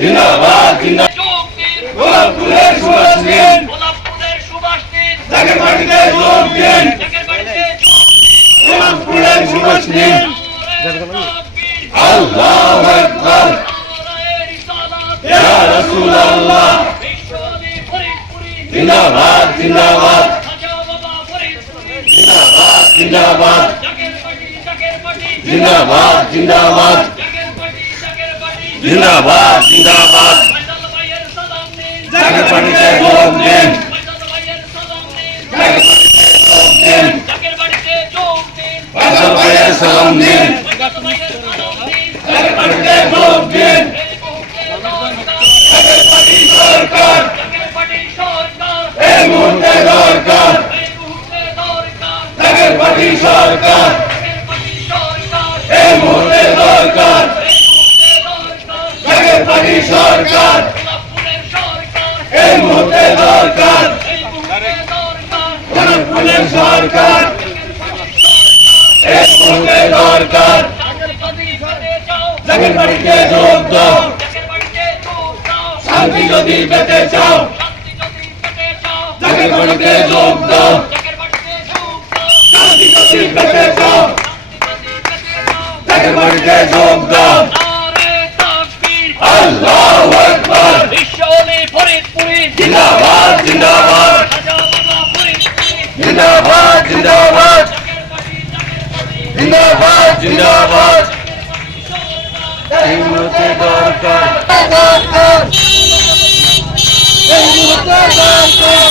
জিন্দাবাদ জিন্দাবাদ গোলাপপুরের সুভাষ দিন জাগের মাটিতে যোগ দিন গোলাপপুরের সুভাষ দিন আল্লাহু আকবার ইয়া রাসূলুল্লাহ জিন্দাবাদ জিন্দাবাদ জিন্দাবাদ জিন্দাবাদ জিন্দাবাদ জিন্দাবাদ জিন্দাবাদ জিন্দাবাদ জাগের মাটিতে যোগ দিন জাগের মাটিতে যোগ দিন ফয়সাল ভাইয়ের সালাম দিন জাগের মাটিতে যোগ দিন জাগের পার্টি সরকার এই মুহূর্তে দরকার জাগের পার্টি সরকার এই মুহূর্তে দরকার জাগের পার্টি সরকার এই মুহূর্তে দরকার গোলাপপুরের সরকার এই মুহূর্তে দরকার জাগের বাড়িতে যোগ দাও শান্তি যদি পেতে চাও জাগের বাড়িতে যোগ দাও শান্তি যদি পেতে চাও জাগের বাড়িতে যোগ দাও আল্লাহু আকবার জিন্দাবাদ জিন্দাবাদ জিন্দাবাদ জিন্দাবাদ জিন্দাবাদ জিন্দাবাদ এই মুহূর্তে দরকার এই মুহূর্তে দরকার